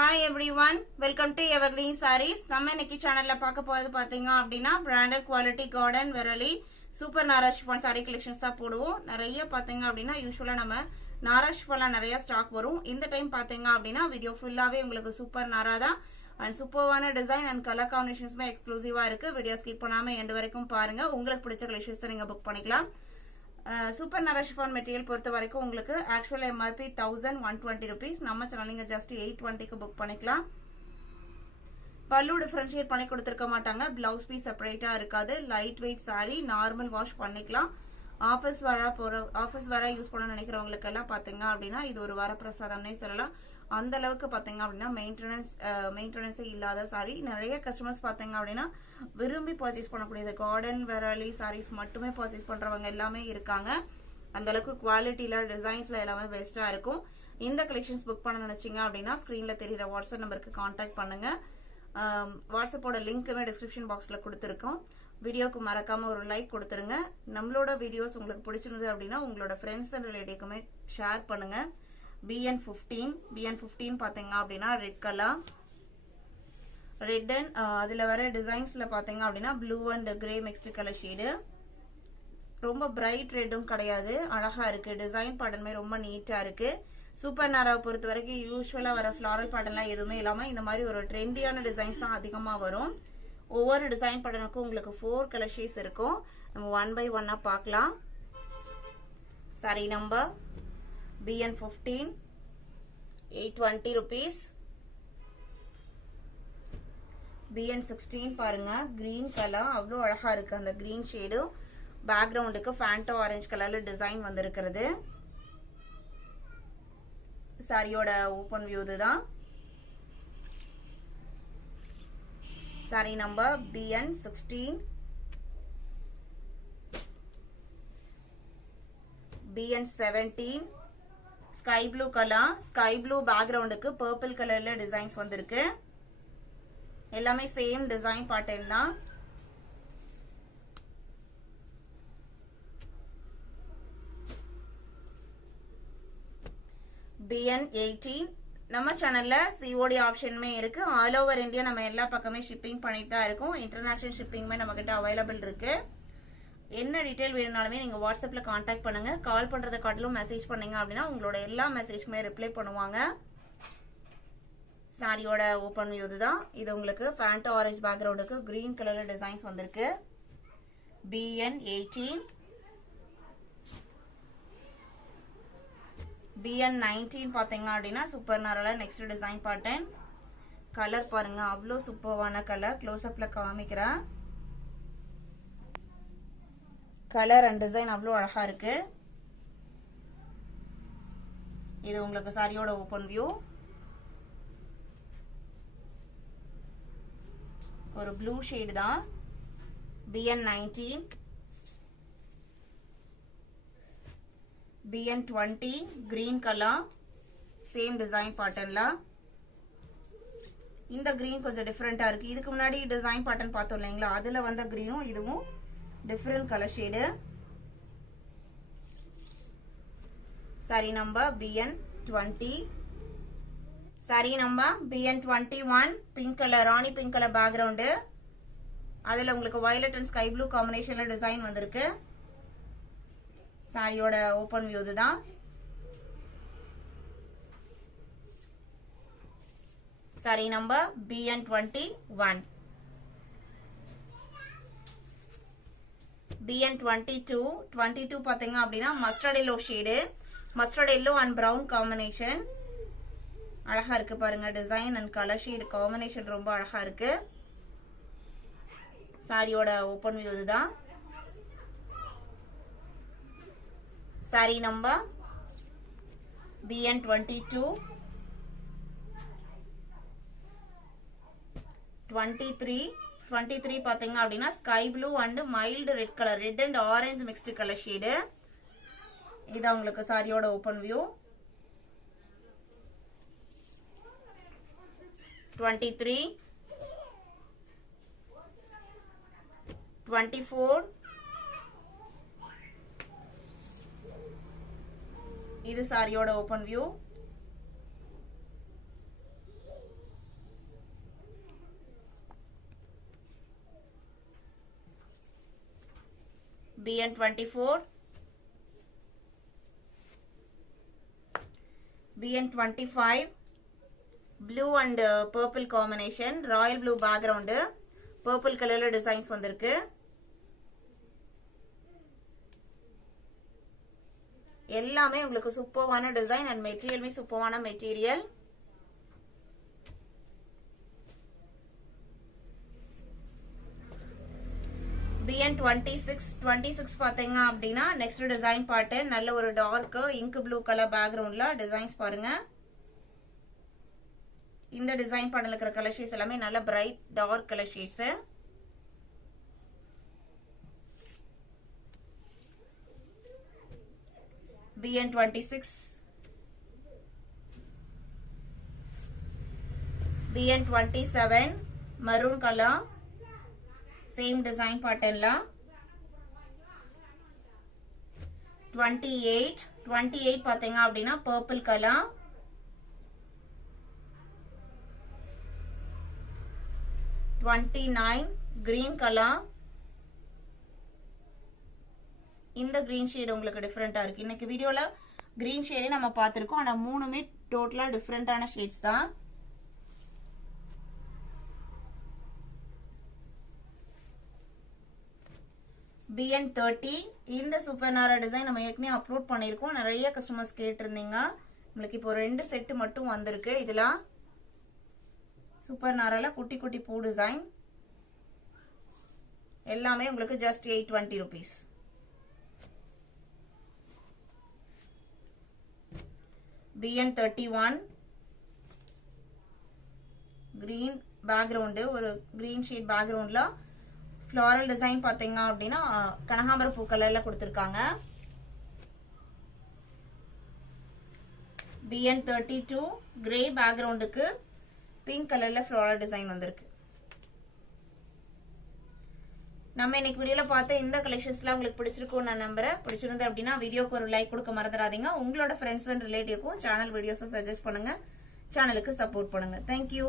Hi everyone, welcome to Evergreen Sarees. நம்ம இன்னைக்கு சேனல்ல பார்க்க போறது பாத்தீங்க அப்படினா branded quality garden Vareli super Nara chiffon saree collections தான் போடுவோம். நிறைய பாத்தீங்க அப்படினா யூசுவலா நம்ம Nara chiffon நிறைய ஸ்டாக் வரும். இந்த டைம் பாத்தீங்க அப்படினா வீடியோ ஃபுல்லாவே உங்களுக்கு சூப்பர் Nara தான் and சூப்பர்வான டிசைன் and கலர் காம்பினேஷன்ஸ்மே எக்ஸ்க்ளூசிவா இருக்கு. வீடியோ ஸ்கிப் பண்ணாம எண்ட் வரைக்கும் பாருங்க. உங்களுக்கு பிடிச்ச கலெக்ஷன்ஸ் நீங்க புக் பண்ணிக்கலாம். Super Nara chiffon material பொறுத்த வரைக்கும் உங்களுக்கு actual MRP 1120 rupees. நம்ம சேனல் நீங்க just 820 க்கு புக் பண்ணிக்கலாம். பல்லு டிஃபரன்ஷியேட் பண்ணி கொடுத்திருக்க மாட்டாங்க. ப்ளவுஸ் பீஸ் செப்பரேட்டா இருக்காது. Light weight saree normal wash பண்ணிக்கலாம். ஆபீஸ் வர யூஸ் பண்ண நினைக்கிறவங்களுக்கு எல்லாம் பாத்தீங்க அப்படினா இது ஒரு வரப்பிரசாதம்னே சொல்லலாம். அந்த அளவுக்கு பாத்தீங்க அப்படினா மெயின்டெனன்ஸ் இல்லாத saree நிறைய கஸ்டமர்ஸ் பாத்தீங்க அப்படினா விரும்பி பர்ச்சேஸ் பண்ணக்கூடிய கார்டன் வெரலி sarees மட்டுமே பர்ச்சேஸ் பண்றவங்க எல்லாமே இருக்காங்க. அந்த அளவுக்கு குவாலிட்டில டிசைன்ஸ்ல எல்லாமே பெஸ்டா இருக்கும். இந்த கலெக்ஷன்ஸ் புக் பண்ண நினைச்சீங்க அப்படினா ஸ்கிரீன்ல தெரியுற வாட்ஸ்அப் நம்பருக்கு கான்டாக்ட் பண்ணுங்க. வாட்ஸ்அப்போட லிங்க்குமே டிஸ்கிரிப்ஷன் பாக்ஸ்ல கொடுத்துருக்கோம். வீடியோக்கு மறக்காம ஒரு லைக் கொடுத்துருங்க. நம்மளோட வீடியோஸ் உங்களுக்கு பிடிச்சிருந்தது அப்படின்னா உங்களோட ஃப்ரெண்ட்ஸ் அண்ட் ரிலேட்டிவ்க்குமே ஷேர் பண்ணுங்க. BN15 பாத்தீங்க அப்படின்னா ரெட் கலர், ரெட் அண்ட் அதுல வர டிசைன்ஸ்ல பாத்தீங்க அப்படின்னா blue and grey mixed colour shade. ரொம்ப பிரைட் ரெட்டும் கிடையாது, அழகா இருக்கு. டிசைன் பேட்டர்னுமே ரொம்ப நீட்டா இருக்கு. சூப்பர் நாராவை பொறுத்த வரைக்கும் யூஸ்வலா வர ஃபிளாரல் பேட்டர்ன்லாம் எதுவுமே இல்லாம இந்த மாதிரி ஒரு ட்ரெண்டியான டிசைன்ஸ் தான் அதிகமா வரும். ஒவ்வொரு டிசைன் பேட்டர்னுக்கும் உங்களுக்கு 4 கலர் ஷேட்ஸ் இருக்கும். நம்ம ஒன் பை ஒன்னா பார்க்கலாம். Sorry number BN15 820 rupees. BN16 பாருங்க, கிரீன் கலர் அவ்வளோ அழகா இருக்கு. அந்த கிரீன் ஷேடு பேக்ரவுண்டுக்கு ஃபேண்டோ ஆரஞ்சு கலர்ல டிசைன் வந்திருக்கிறது. சாரியோட ஓபன் வியூ இதுதான். Sari number BN16 BN17 sky blue colour, sky blue பேக்ரவுண்டுக்கு பர்பிள் கலர்ல டிசைன்ஸ் வந்திருக்கு. எல்லாமே சேம் டிசைன் பேட்டர்ன் தான். BN18 நம்ம சேனல்ல COD ஆப்ஷனுமே இருக்கு. ஆல் ஓவர் இந்தியா நம்ம எல்லா பக்கமே ஷிப்பிங் பண்ணிட்டு தான் இருக்கோம். இன்டர்நேஷனல் ஷிப்பிங்குமே நம்ம கிட்ட அவைலபிள் இருக்கு. என்ன டீடைல் வேணும்னாலுமே நீங்க வாட்ஸ்அப்ல கான்டாக்ட் பண்ணுங்க. கால் பண்றதை காட்டிலும் மெசேஜ் பண்ணீங்க அப்படின்னா உங்களோட எல்லா மெசேஜ்க்குமே ரிப்ளை பண்ணுவாங்க. சாரியோட ஓபன் வியூ இதுதான். இது உங்களுக்கு ஃபேண்டோ ஆரஞ்சு பேக்ரவுண்டுக்கு கிரீன் கலர்ல டிசைன்ஸ் வந்திருக்கு. BN18 BN19 பாத்தீங்க அப்படின்னா சூப்பர் நாரால நெக்ஸ்ட் டிசைன் பேட்டர்ன். கலர் பாருங்க, அவ்வளோ சூப்பர்வான கலர். க்ளோஸ் அப்ல காமிக்கிறேன். கலர் அண்ட் டிசைன் அவ்வளோ அழகா இருக்கு. இது உங்களுக்கு சாரியோட ஓபன் வியூ. ஒரு ப்ளூ ஷேட் தான். BN19 BN20 green colour, same design பேட்டர்ன்ல. இந்த கிரீன் கொஞ்சம் டிஃபரெண்டா இருக்கு. இதுக்கு முன்னாடி டிசைன் பேட்டர்ன் பார்த்தோம் இல்லைங்களா, அதுல வந்த கிரீனும் இதுவும் different colour shade. Sari number BN20. Sari number BN21 pink colour, rani pink colour background. அதுல உங்களுக்கு வயலட் அண்ட் ஸ்கை ப்ளூ காம்பினேஷன்ல டிசைன் வந்திருக்கு. சாரியோட ஓபன் வியூ இதுதான். Sari number BN21. BN22 பாத்தீங்க அப்படின்னா mustard yellow shade, mustard yellow and brown combination. அழகா இருக்கு பாருங்க. Design and colour shade combination ரொம்ப அழகா இருக்கு. சாரியோட ஓபன் வியூ இதுதான். சாரி நம்பர் BN22 23 பாத்தீங்க அப்படின்னா sky blue and mild red colour, red and orange mixed colour shade. இது உங்களுக்கு சாரியோட ஓபன் வியூ. 23 24 இது சாரியோட open view. BN24, BN25, blue and purple combination, royal blue background, purple color designs வந்திருக்கு. எல்லாமே உங்களுக்கு சூப்பரான டிசைன் அண்ட் மெட்டீரியலுமே சூப்பரான மெட்டீரியல். BN26 பாத்தீங்க அப்படின்னா நெக்ஸ்ட் டிசைன் பேட்டர்ன் நல்ல ஒரு டார்க் இங்க் ப்ளூ கலர் பேக்ரவுண்ட்ல டிசைன்ஸ் பாருங்க. இந்த டிசைன் பேட்டர்ன்ல இருக்கிற கலர் ஷேட்ஸ் எல்லாமே நல்ல bright dark colour shades. BN26, BN27 maroon color, same design pattern la. 28 பாத்தீங்க அப்படின்னா purple color. 29 green color. இந்த green shade உங்களுக்கு டிஃபரெண்டா இருக்கு. இன்னைக்கு வீடியோல green shade நம்ம பார்த்திருக்கோம். ஆனா மூணுமே டோட்டலா டிஃபரெண்டான ஷேட்ஸ் தான். BN30 இந்த சூப்பர் நாரா டிசைன் நம்ம ஏற்கனவே அப்லோட் பண்ணிருக்கோம். நிறைய கஸ்டமர்ஸ் கேட்டிருந்தீங்க. உங்களுக்கு இப்போ ரெண்டு செட் மட்டும் வந்திருக்கு. இதுல சூப்பர் நாரால குட்டி குட்டி பூ டிசைன் எல்லாமே உங்களுக்கு just 820 rupees. BN31 green background, ஒரு green shade backgroundல floral design பாத்தீங்க அப்படின்னா கனகாம்பர பூ கலர்ல கொடுத்திருக்காங்க. BN32 grey backgroundக்கு pink கலர்ல floral design வந்திருக்கு. நம்ம இன்னைக்கு வீடியோல பார்த்த இந்த கலெக்ஷன்ஸ்லாம் உங்களுக்கு பிடிச்சிருக்கும் நான் நம்புறேன். பிடிச்சிருந்தது அப்படின்னா வீடியோக்கு ஒரு லைக் கொடுக்க மறந்துடாதீங்க. உங்களோட ஃப்ரெண்ட்ஸ் அண்ட் ரிலேட்டிவ்க்கும் சேனல் வீடியோஸை சஜஸ்ட் பண்ணுங்க. சேனலுக்கு சப்போர்ட் பண்ணுங்க. Thank you.